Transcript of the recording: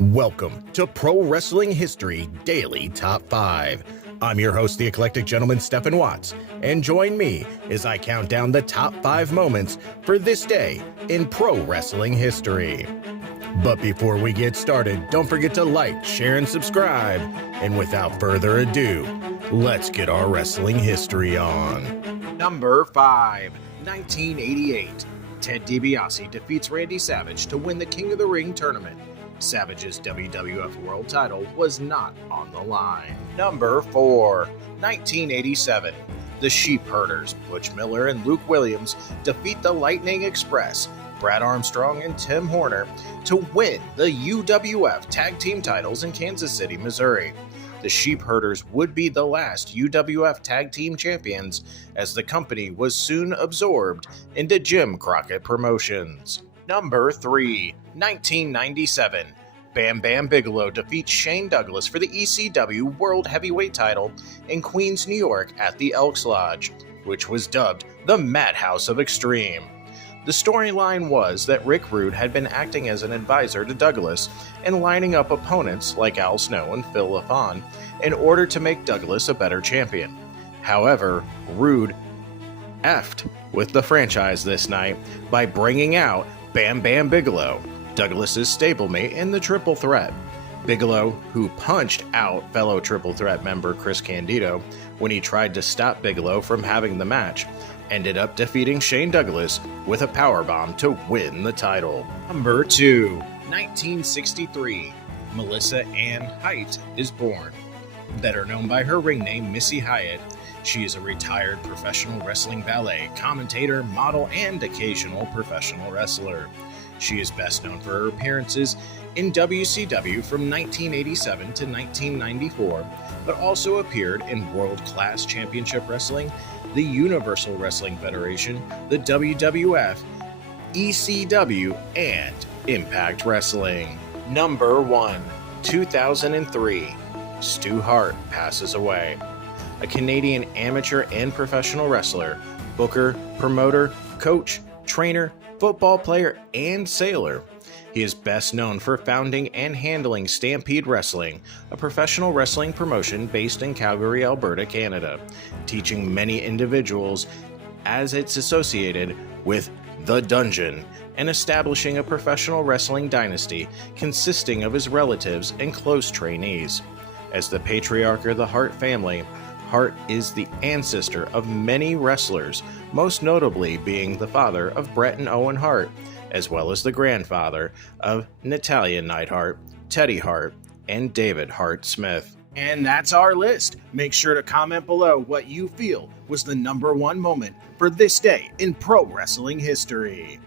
Welcome to Pro Wrestling History Daily Top 5. I'm your host, the eclectic gentleman, Stephen Watts, and join me as I count down the top 5 moments for this day in pro wrestling history. But before we get started, don't forget to like, share, and subscribe. And without further ado, let's get our wrestling history on. Number 5, 1988. Ted DiBiase defeats Randy Savage to win the King of the Ring tournament. Savage's WWF World title was not on the line. Number 4, 1987. The Sheep Herders, Butch Miller and Luke Williams, defeat the Lightning Express, Brad Armstrong and Tim Horner, to win the UWF Tag Team titles in Kansas City, Missouri. The Sheep Herders would be the last UWF Tag Team champions, as the company was soon absorbed into Jim Crockett Promotions. Number 3, 1997. Bam Bam Bigelow defeats Shane Douglas for the ECW World Heavyweight title in Queens, New York at the Elks Lodge, which was dubbed the Madhouse of Extreme. The storyline was that Rick Rude had been acting as an advisor to Douglas and lining up opponents like Al Snow and Phil LaFon in order to make Douglas a better champion. However, Rude effed with the franchise this night by bringing out Bam Bam Bigelow, Douglas's stablemate in the Triple Threat. Bigelow, who punched out fellow Triple Threat member Chris Candido when he tried to stop Bigelow from having the match, ended up defeating Shane Douglas with a powerbomb to win the title. Number 2, 1963. Melissa Ann Hyatt is born. Better known by her ring name Missy Hyatt, she is a retired professional wrestling ballet commentator, model, and occasional professional wrestler. She is best known for her appearances in WCW from 1987 to 1994, but also appeared in World Class Championship Wrestling, the Universal Wrestling Federation, the WWF, ECW, and Impact Wrestling. Number 1, 2003. Stu Hart passes away. A Canadian amateur and professional wrestler, booker, promoter, coach, trainer, football player, and sailor. He is best known for founding and handling Stampede Wrestling, a professional wrestling promotion based in Calgary, Alberta, Canada, teaching many individuals as it's associated with The Dungeon, and establishing a professional wrestling dynasty consisting of his relatives and close trainees. As the patriarch of the Hart family, Hart is the ancestor of many wrestlers, most notably being the father of Bret and Owen Hart, as well as the grandfather of Natalya Neidhart, Teddy Hart, and David Hart Smith. And that's our list. Make sure to comment below what you feel was the number 1 moment for this day in pro wrestling history.